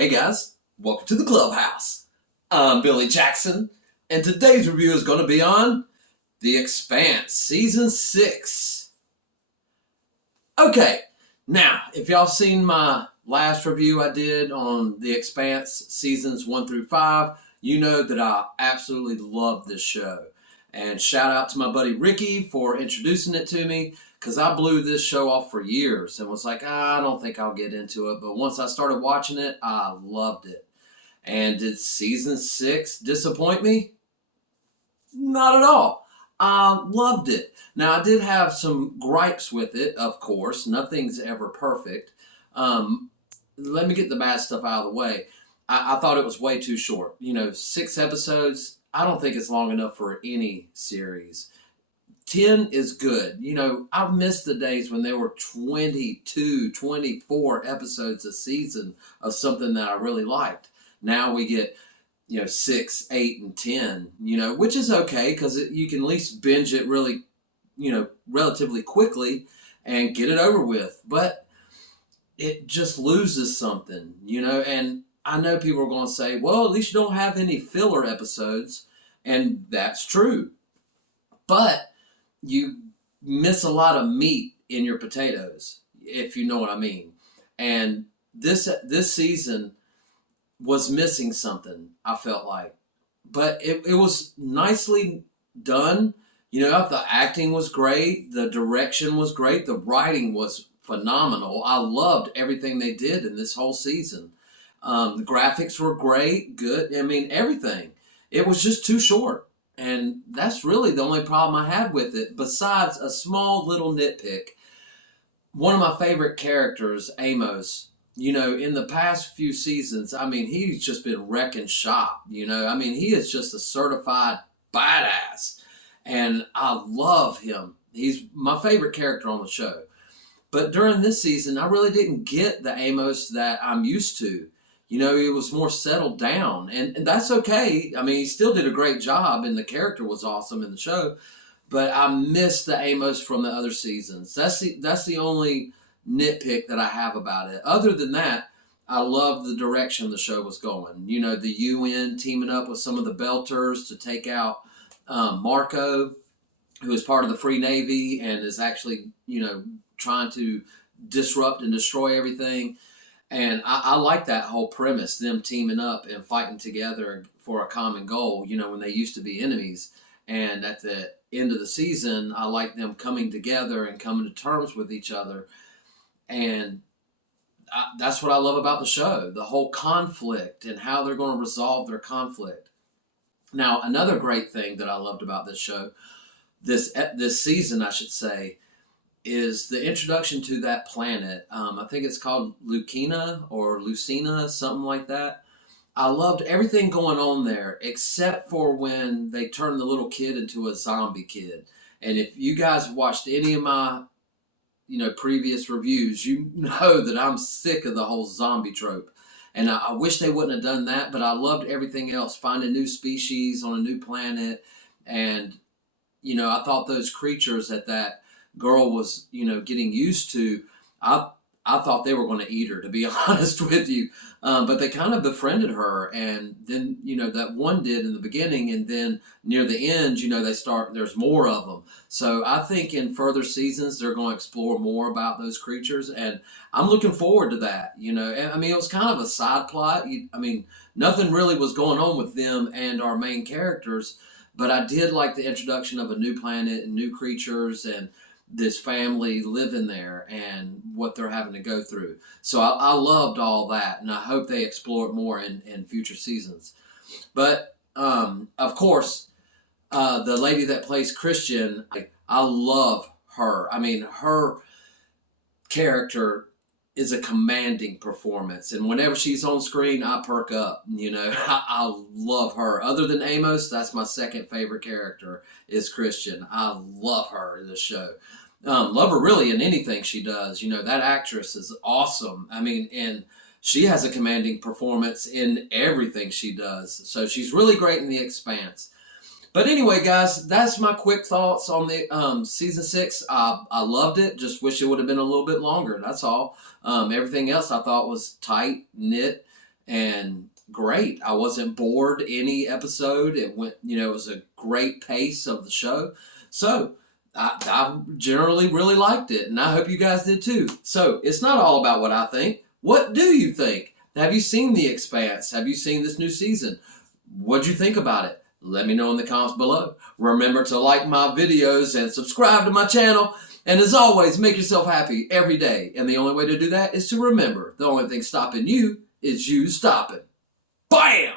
Hey guys, welcome to the clubhouse. I'm Billy Jackson, and today's review is going to be on The Expanse, Season 6. Okay, now, if y'all seen my last review I did on The Expanse, Seasons 1 through 5, you know that I absolutely love this show. And shout out to my buddy Ricky for introducing it to me, because I blew this show off for years and was like, I don't think I'll get into it. But once I started watching it, I loved it. And did season 6 disappoint me? Not at all. I loved it. Now, I did have some gripes with it, of course. Nothing's ever perfect. Let me get the bad stuff out of the way. I thought it was way too short. 6 episodes, I don't think it's long enough for any series. 10 is good. I miss the days when there were 22, 24 episodes a season of something that I really liked. Now we get, 6, 8, and 10, which is okay because you can at least binge it really, relatively quickly and get it over with. But it just loses something, and I know people are going to say, well, at least you don't have any filler episodes. And that's true. But you miss a lot of meat in your potatoes, if you know what I mean. And this season was missing something, I felt like. But it was nicely done. The acting was great. The direction was great. The writing was phenomenal. I loved everything they did in this whole season. The graphics were great, good. I mean, everything. It was just too short. And that's really the only problem I had with it, besides a small little nitpick. One of my favorite characters, Amos, in the past few seasons, he's just been wrecking shop, he is just a certified badass. And I love him. He's my favorite character on the show. But during this season, I really didn't get the Amos that I'm used to. He was more settled down, and that's okay. He still did a great job, and the character was awesome in the show, but I missed the Amos from the other seasons. That's the only nitpick that I have about it. Other than that, I love the direction the show was going. The UN teaming up with some of the Belters to take out Marco, who is part of the Free Navy and is actually, trying to disrupt and destroy everything. And I like that whole premise, them teaming up and fighting together for a common goal, when they used to be enemies. And at the end of the season, I like them coming together and coming to terms with each other. And that's what I love about the show, the whole conflict and how they're going to resolve their conflict. Now, another great thing that I loved about this show, this season, I should say, is the introduction to that planet. I think it's called Lucina or Lucina, something like that. I loved everything going on there, except for when they turned the little kid into a zombie kid. And if you guys watched any of my, previous reviews, you know that I'm sick of the whole zombie trope. And I wish they wouldn't have done that, but I loved everything else, finding new species on a new planet. And, I thought those creatures that girl was, getting used to, I thought they were going to eat her, to be honest with you. But they kind of befriended her, and then, that one did in the beginning, and then near the end, there's more of them. So I think in further seasons, they're going to explore more about those creatures, and I'm looking forward to that, And, it was kind of a side plot. Nothing really was going on with them and our main characters, but I did like the introduction of a new planet and new creatures and this family living there and what they're having to go through. So I loved all that, and I hope they explore it more in future seasons. But, of course, the lady that plays Christian, I love her. Her character is a commanding performance, and whenever she's on screen, I perk up. I love her. Other than Amos, that's my second favorite character is Christian. I love her in the show. Love her really in anything she does. That actress is awesome. And she has a commanding performance in everything she does. So she's really great in The Expanse. But anyway, guys, that's my quick thoughts on the season 6. I loved it. Just wish it would have been a little bit longer. That's all. Everything else I thought was tight, knit, and great. I wasn't bored any episode. It went, it was a great pace of the show. So I generally really liked it, and I hope you guys did too. So it's not all about what I think. What do you think? Have you seen The Expanse? Have you seen this new season? What'd you think about it? Let me know in the comments below. Remember to like my videos and subscribe to my channel. And as always, make yourself happy every day. And the only way to do that is to remember the only thing stopping you is you stopping. Bam!